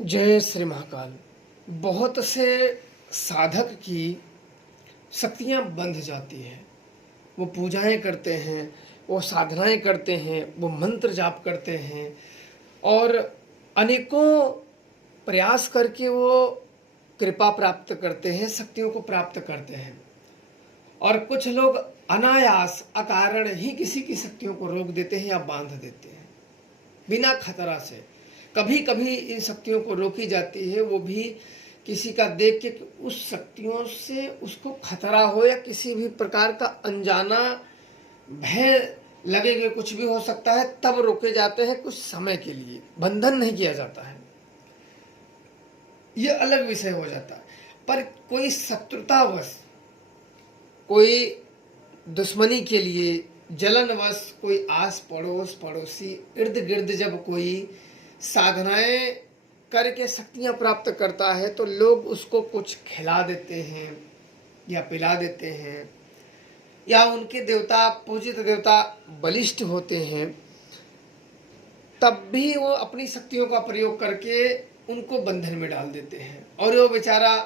जय श्री महाकाल। बहुत से साधक की शक्तियाँ बंध जाती हैं। वो पूजाएं करते हैं, वो साधनाएं करते हैं, वो मंत्र जाप करते हैं और अनेकों प्रयास करके वो कृपा प्राप्त करते हैं, शक्तियों को प्राप्त करते हैं। और कुछ लोग अनायास अकारण ही किसी की शक्तियों को रोक देते हैं या बांध देते हैं बिना खतरा से। कभी कभी इन शक्तियों को रोकी जाती है, वो भी किसी का देख के कि उस शक्तियों से उसको खतरा हो या किसी भी प्रकार का अनजाना भय लगे कि कुछ भी हो सकता है, तब रोके जाते हैं कुछ समय के लिए। बंधन नहीं किया जाता है, यह अलग विषय हो जाता है। पर कोई शत्रुतावश, कोई दुश्मनी के लिए, जलनवश, कोई आस पड़ोस पड़ोसी इर्द गिर्द जब कोई साधनाएं करके शक्तियां प्राप्त करता है तो लोग उसको कुछ खिला देते हैं या पिला देते हैं, या उनके देवता, पूजित देवता बलिष्ठ होते हैं, तब भी वो अपनी शक्तियों का प्रयोग करके उनको बंधन में डाल देते हैं। और वो बेचारा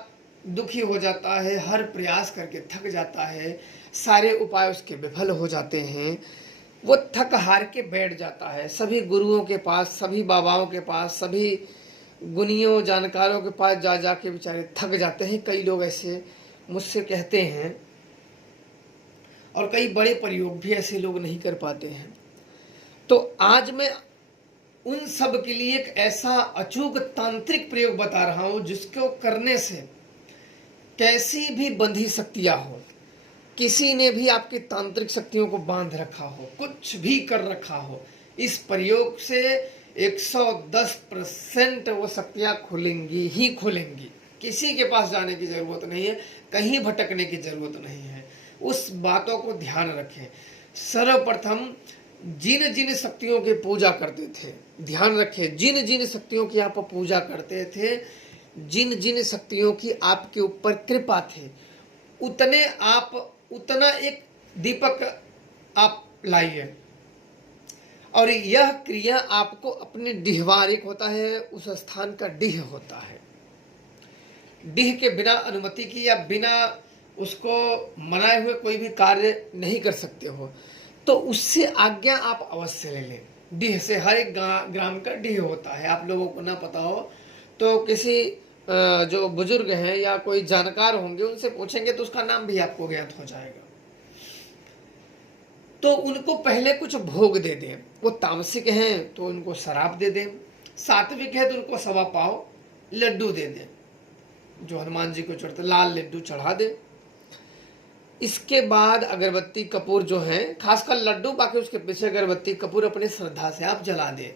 दुखी हो जाता है, हर प्रयास करके थक जाता है, सारे उपाय उसके विफल हो जाते हैं, वो थक हार के बैठ जाता है। सभी गुरुओं के पास, सभी बाबाओं के पास, सभी गुनियों जानकारों के पास जा जा के बेचारे थक जाते हैं। कई लोग ऐसे मुझसे कहते हैं, और कई बड़े प्रयोग भी ऐसे लोग नहीं कर पाते हैं। तो आज मैं उन सब के लिए एक ऐसा अचूक तांत्रिक प्रयोग बता रहा हूं जिसको करने से कैसी भी बंधी शक्तियां हो, किसी ने भी आपकी तांत्रिक शक्तियों को बांध रखा हो, कुछ भी कर रखा हो, इस प्रयोग से 110% वो शक्तियां खुलेंगी ही खुलेंगी। किसी के पास जाने की जरूरत नहीं है, कहीं भटकने की जरूरत नहीं है। उस बातों को ध्यान रखें। सर्वप्रथम जिन जिन शक्तियों की पूजा करते थे, ध्यान रखें, जिन जिन शक्तियों की आप पूजा करते थे, जिन जिन शक्तियों की आपके ऊपर कृपा थे, उतने आप उतना एक दीपक आप लाइए। और यह क्रिया आपको अपने डीहवार, एक होता है उस स्थान का डीह होता है, डीह के बिना अनुमति की या बिना उसको मनाए हुए कोई भी कार्य नहीं कर सकते हो, तो उससे आज्ञा आप अवश्य ले लें। डीह से, हर एक ग्राम का डीह होता है। आप लोगों को ना पता हो तो किसी जो बुजुर्ग हैं या कोई जानकार होंगे उनसे पूछेंगे तो उसका नाम भी आपको ज्ञात हो जाएगा। तो उनको पहले कुछ भोग दे दें। वो तामसिक हैं तो उनको शराब दे दें, सात्विक है तो उनको सवा पाव लड्डू दे दें, जो हनुमान जी को चढ़ते लाल लड्डू चढ़ा दें। इसके बाद अगरबत्ती कपूर जो है, खासकर लड्डू, बाकी उसके पीछे अगरबत्ती कपूर अपनी श्रद्धा से आप जला दें।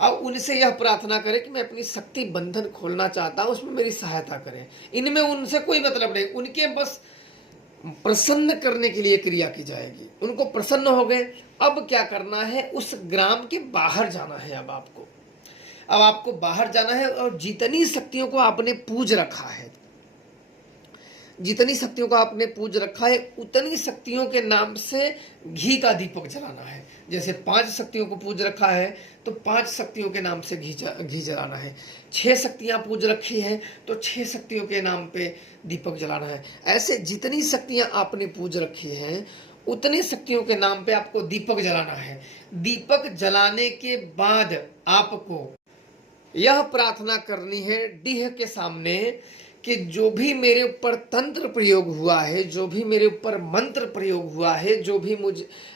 अब उनसे यह प्रार्थना करें कि मैं अपनी शक्ति बंधन खोलना चाहता हूं, उसमें मेरी सहायता करें। इनमें उनसे कोई मतलब नहीं, उनके बस प्रसन्न करने के लिए क्रिया की जाएगी। उनको प्रसन्न हो गए, अब क्या करना है, उस ग्राम के बाहर जाना है। अब आपको बाहर जाना है और जितनी शक्तियों को आपने पूज रखा है, जितनी शक्तियों को आपने पूज रखा है, उतनी शक्तियों के नाम से घी का दीपक जलाना है। जैसे 5 शक्तियों को पूज रखा है तो 5 शक्तियों के नाम से घी जलाना है। 6 शक्तियां पूज रखी हैं तो 6 शक्तियों के नाम पे दीपक जलाना है। ऐसे जितनी शक्तियां आपने पूज रखी हैं उतनी शक्तियों के नाम पे आपको दीपक जलाना है। दीपक जलाने के बाद आपको यह प्रार्थना करनी है डीह के सामने कि जो भी मेरे ऊपर तंत्र प्रयोग हुआ है, जो भी मेरे ऊपर मंत्र प्रयोग हुआ है, जो भी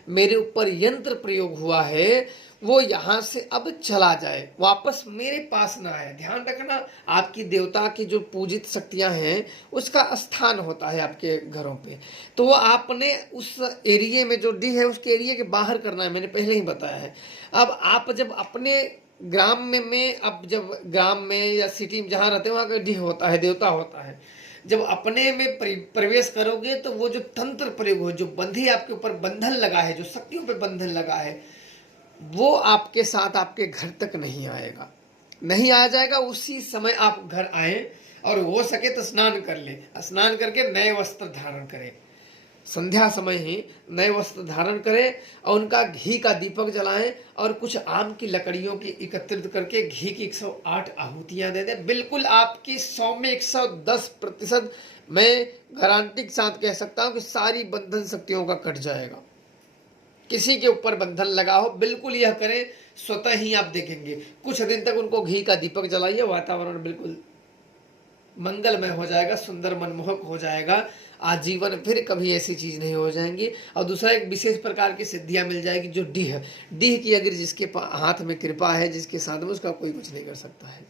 मेरे ऊपर यंत्र प्रयोग हुआ है, वो यहाँ से अब चला जाए, वापस मेरे पास ना आए। ध्यान रखना, आपकी देवता की जो पूजित शक्तियाँ हैं उसका स्थान होता है आपके घरों पे, तो वो आपने उस एरिए में जो डी है उसके एरिए के बाहर करना है, मैंने पहले ही बताया है। अब आप जब अपने ग्राम में अब जब ग्राम में या सिटी में जहाँ रहते हैं वहाँ का डी होता है, देवता होता है, जब अपने में प्रवेश करोगे तो वो जो तंत्र प्रयोग हो, जो बंधी आपके ऊपर बंधन लगा है, जो शक्तियों पे बंधन लगा है, वो आपके साथ आपके घर तक नहीं आएगा, नहीं आ जाएगा। उसी समय आप घर आए और हो सके तो स्नान कर ले, स्नान करके नए वस्त्र धारण करें। संध्या समय ही नए वस्त्र धारण करें और उनका घी का दीपक जलाएं और कुछ आम की लकड़ियों की एकत्रित करके घी की 108 आहुतियां दे दें। बिल्कुल आपकी 100 में 110% मैं गारंटी के साथ कह सकता हूं कि सारी बंधन शक्तियों का कट जाएगा। किसी के ऊपर बंधन लगा हो, बिल्कुल यह करें, स्वतः ही आप देखेंगे कुछ दिन तक उनको घी का दीपक जलाइए, वातावरण बिल्कुल मंगलमय हो जाएगा, सुंदर मनमोहक हो जाएगा। आजीवन फिर कभी ऐसी चीज नहीं हो जाएंगी। और दूसरा एक विशेष प्रकार की सिद्धियां मिल जाएगी, जो डीह की अगर जिसके हाथ में कृपा है, जिसके साथ में, उसका कोई कुछ नहीं कर सकता है।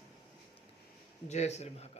जय श्री महाकाल।